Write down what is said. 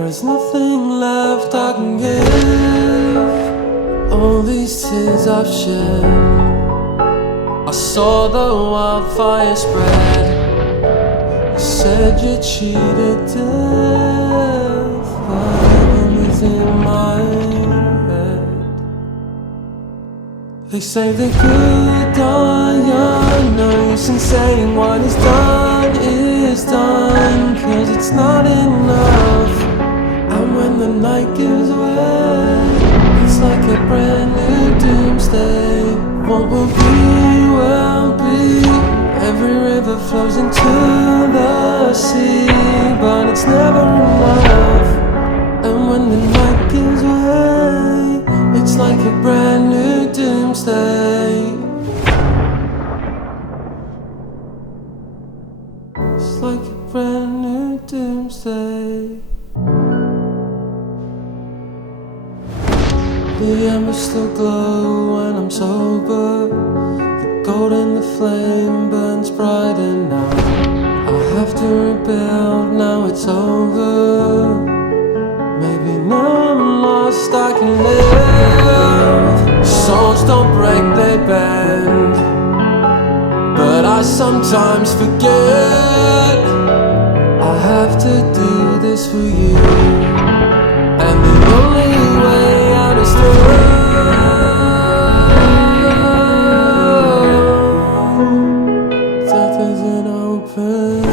There's nothing left I can give. All these tears I've shed. I saw the wildfire spread. You said you cheated death, but heaven is in my head. They say the good die young. No use in saying what is done is done, 'cause it's not enough. And when the night gives way, it's like a brand new doomsday. What will be, will be. Every river flows into the sea, but it's never enough. And when the night gives way, it's like a brand new doomsday. It's like a brand new doomsday. The embers still glow when I'm sober. The gold in the flame burns brighter now. I have to rebuild, now it's over. Maybe now I'm lost, I can live. Souls don't break, they bend. But I sometimes forget I have to do this for you. And the only way out is through. Death is an open